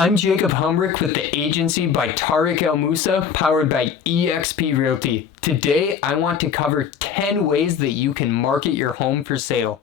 I'm Jacob Helmrick with the agency by Tariq El Musa, powered by eXp Realty. Today, I want to cover 10 ways that you can market your home for sale.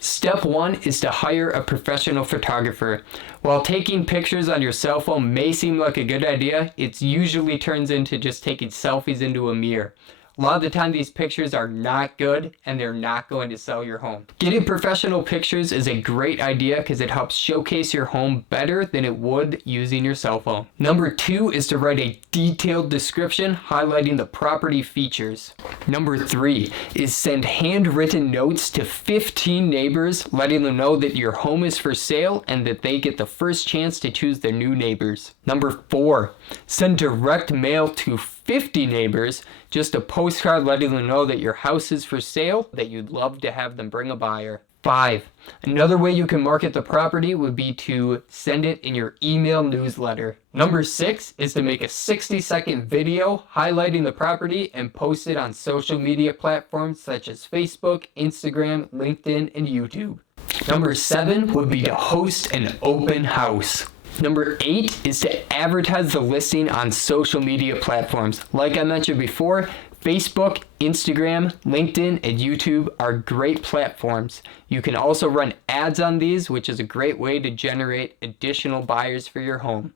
Step 1 is to hire a professional photographer. While taking pictures on your cell phone may seem like a good idea, it usually turns into just taking selfies into a mirror. A lot of the time these pictures are not good and they're not going to sell your home. Getting professional pictures is a great idea because it helps showcase your home better than it would using your cell phone. Number 2 is to write a detailed description highlighting the property features. Number 3 is send handwritten notes to 15 neighbors letting them know that your home is for sale and that they get the first chance to choose their new neighbors. Number 4, send direct mail to 50 neighbors, just a postcard letting them know that your house is for sale, that you'd love to have them bring a buyer. 5, another way you can market the property would be to send it in your email newsletter. Number 6 is to make a 60-second video highlighting the property and post it on social media platforms such as Facebook, Instagram, LinkedIn, and YouTube. Number 7 would be to host an open house. Number 8 is to advertise the listing on social media platforms. Like I mentioned before, Facebook, Instagram, LinkedIn, and YouTube are great platforms. You can also run ads on these, which is a great way to generate additional buyers for your home.